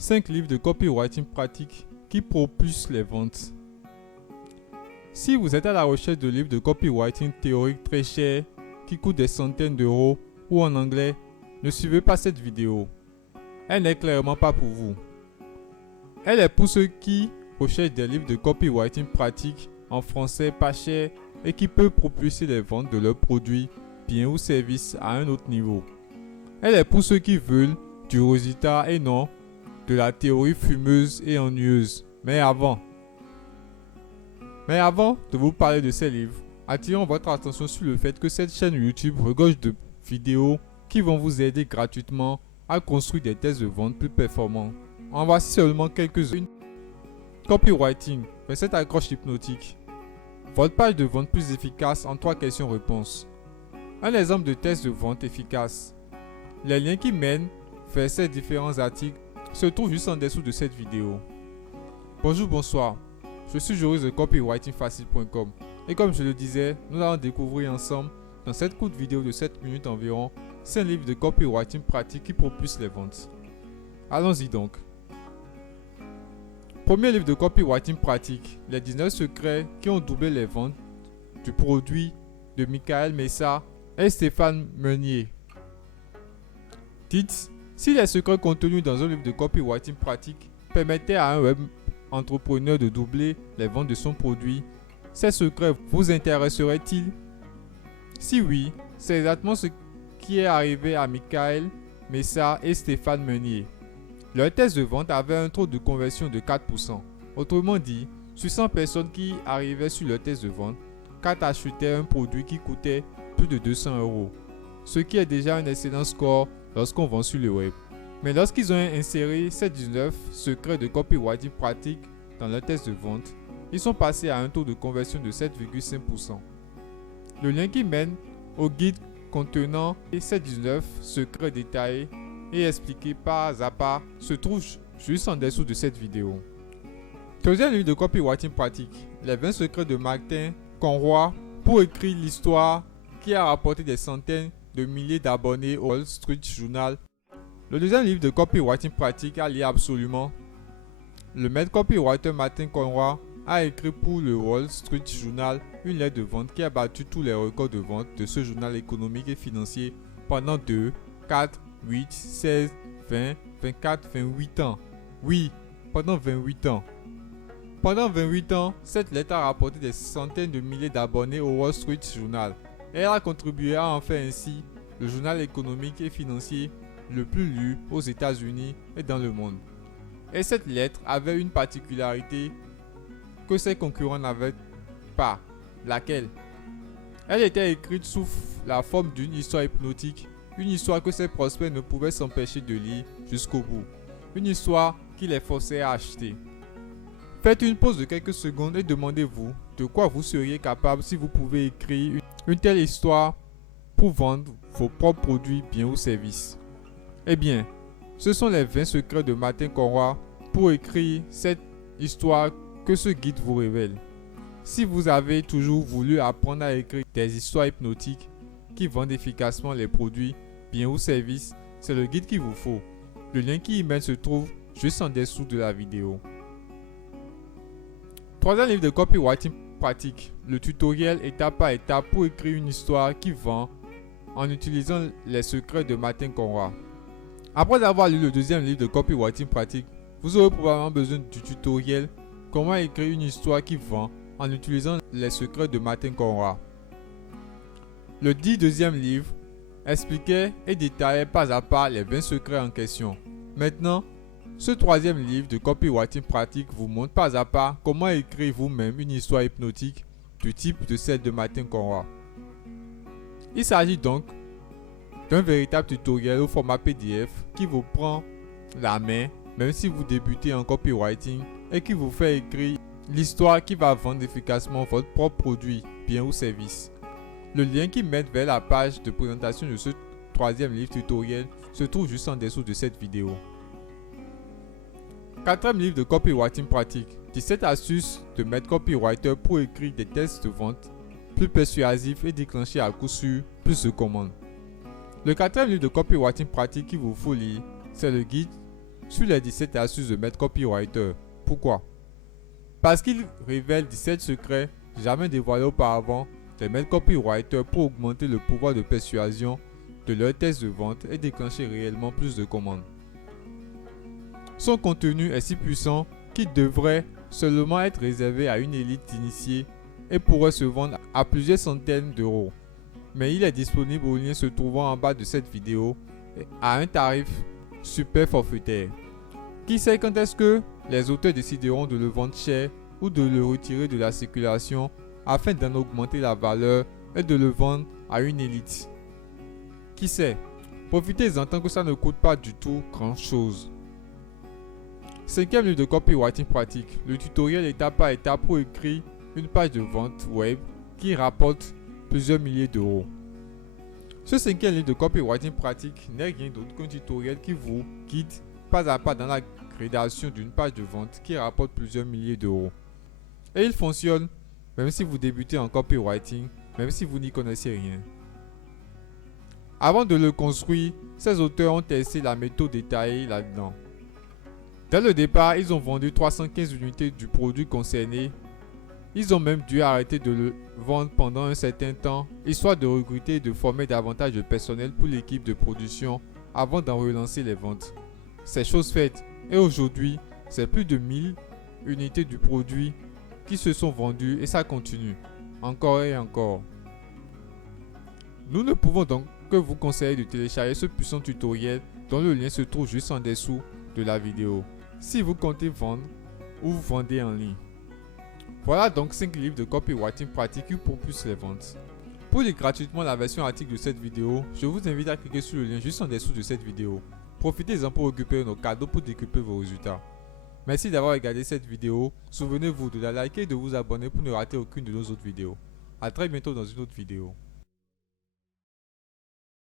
5 livres de copywriting pratique qui propulsent les ventes. Si vous êtes à la recherche de livres de copywriting théorique très chers qui coûtent des centaines d'euros ou en anglais, ne suivez pas cette vidéo. Elle n'est clairement pas pour vous. Elle est pour ceux qui recherchent des livres de copywriting pratique en français pas chers et qui peuvent propulser les ventes de leurs produits, biens ou services à un autre niveau. Elle est pour ceux qui veulent du résultat et non de la théorie fumeuse et ennuyeuse. Mais avant de vous parler de ces livres, attirons votre attention sur le fait que cette chaîne YouTube regorge de vidéos qui vont vous aider gratuitement à construire des tests de vente plus performants. En voici seulement quelques-unes. Copywriting, 27 accroches hypnotiques. Votre page de vente plus efficace en 3 questions-réponses. Un exemple de test de vente efficace. Les liens qui mènent vers ces différents articles se trouvent juste en dessous de cette vidéo. Bonjour, bonsoir. Je suis Joris de copywritingfacile.com et comme je le disais, nous allons découvrir ensemble dans cette courte vidéo de 7 minutes environ 5 livres de copywriting pratique qui propulsent les ventes. Allons-y donc. Premier livre de copywriting pratique, les 19 secrets qui ont doublé les ventes du produit de Michael Messa et Stéphane Meunier. Titre: si les secrets contenus dans un livre de copywriting pratique permettaient à un web entrepreneur de doubler les ventes de son produit, ces secrets vous intéresseraient-ils? Si oui, c'est exactement ce qui est arrivé à Michael Messa et Stéphane Meunier. Leur test de vente avait un taux de conversion de 4%. Autrement dit, sur 100 personnes qui arrivaient sur leur test de vente, 4 achetaient un produit qui coûtait plus de 200 €, ce qui est déjà un excellent score lorsqu'on vend sur le web. Mais lorsqu'ils ont inséré ces 19 secrets de copywriting pratique dans leur test de vente, ils sont passés à un taux de conversion de 7,5%. Le lien qui mène au guide contenant ces 19 secrets détaillés et expliqués pas à pas se trouve juste en dessous de cette vidéo. Deuxième livre de copywriting pratique, les 20 secrets de Martin Conroy pour écrire l'histoire qui a rapporté des centaines de milliers d'abonnés au Wall Street Journal. Le deuxième livre de copywriting pratique à lire absolument. Le maître copywriter Martin Conroy a écrit pour le Wall Street Journal une lettre de vente qui a battu tous les records de vente de ce journal économique et financier pendant 2, 4, 8, 16, 20, 24, 28 ans. Oui, pendant 28 ans. Pendant 28 ans, cette lettre a rapporté des centaines de milliers d'abonnés au Wall Street Journal. Et elle a contribué à en faire ainsi le journal économique et financier le plus lu aux États-Unis et dans le monde. Et cette lettre avait une particularité que ses concurrents n'avaient pas. Laquelle? Elle était écrite sous la forme d'une histoire hypnotique, une histoire que ses prospects ne pouvaient s'empêcher de lire jusqu'au bout, une histoire qui les forçait à acheter. Faites une pause de quelques secondes et demandez-vous de quoi vous seriez capable si vous pouvez écrire une telle histoire pour vendre vos propres produits, biens ou services. Eh bien, ce sont les 20 secrets de Martin Conroy pour écrire cette histoire que ce guide vous révèle. Si vous avez toujours voulu apprendre à écrire des histoires hypnotiques qui vendent efficacement les produits, biens ou services, c'est le guide qu'il vous faut. Le lien qui y mène se trouve juste en dessous de la vidéo. Troisième livre de copywriting pratique, le tutoriel étape par étape pour écrire une histoire qui vend en utilisant les secrets de Martin Conroy. Après avoir lu le deuxième livre de copywriting pratique, vous aurez probablement besoin du tutoriel comment écrire une histoire qui vend en utilisant les secrets de Martin Conroy. Le dit deuxième livre expliquait et détaillait pas à pas les 20 secrets en question. Maintenant, ce troisième livre de copywriting pratique vous montre pas à pas comment écrire vous-même une histoire hypnotique du type de celle de Martin Conroy. Il s'agit donc d'un véritable tutoriel au format PDF qui vous prend la main même si vous débutez en copywriting et qui vous fait écrire l'histoire qui va vendre efficacement votre propre produit, bien ou service. Le lien qui mène vers la page de présentation de ce troisième livre tutoriel se trouve juste en dessous de cette vidéo. Quatrième livre de copywriting pratique, 17 astuces de maître copywriter pour écrire des textes de vente plus persuasifs et déclencher à coup sûr plus de commandes. Le quatrième livre de copywriting pratique qu'il vous faut lire, c'est le guide sur les 17 astuces de maître copywriter. Pourquoi? Parce qu'il révèle 17 secrets jamais dévoilés auparavant des maîtres copywriters pour augmenter le pouvoir de persuasion de leurs tests de vente et déclencher réellement plus de commandes. Son contenu est si puissant qu'il devrait seulement être réservé à une élite d'initiés et pourrait se vendre à plusieurs centaines d'euros. Mais il est disponible au lien se trouvant en bas de cette vidéo à un tarif super forfaitaire. Qui sait quand est-ce que les auteurs décideront de le vendre cher ou de le retirer de la circulation afin d'en augmenter la valeur et de le vendre à une élite. Qui sait? Profitez-en tant que ça ne coûte pas du tout grand chose. 5e livre de copywriting pratique, le tutoriel étape par étape pour écrire une page de vente web qui rapporte plusieurs milliers d'euros. Ce 5e livre de copywriting pratique n'est rien d'autre qu'un tutoriel qui vous guide pas à pas dans la création d'une page de vente qui rapporte plusieurs milliers d'euros. Et il fonctionne même si vous débutez en copywriting, même si vous n'y connaissez rien. Avant de le construire, ces auteurs ont testé la méthode détaillée là-dedans. Dès le départ, ils ont vendu 315 unités du produit concerné. Ils ont même dû arrêter de le vendre pendant un certain temps, histoire de recruter et de former davantage de personnel pour l'équipe de production avant d'en relancer les ventes. C'est chose faite, et aujourd'hui, c'est plus de 1000 unités du produit qui se sont vendues et ça continue, encore et encore. Nous ne pouvons donc que vous conseiller de télécharger ce puissant tutoriel dont le lien se trouve juste en dessous de la vidéo, si vous comptez vendre ou vous vendez en ligne. Voilà donc 5 livres de copywriting pratique qui propulsent les ventes. Pour lire gratuitement la version article de cette vidéo, je vous invite à cliquer sur le lien juste en dessous de cette vidéo. Profitez-en pour récupérer nos cadeaux pour décupler vos résultats. Merci d'avoir regardé cette vidéo. Souvenez-vous de la liker et de vous abonner pour ne rater aucune de nos autres vidéos. A très bientôt dans une autre vidéo.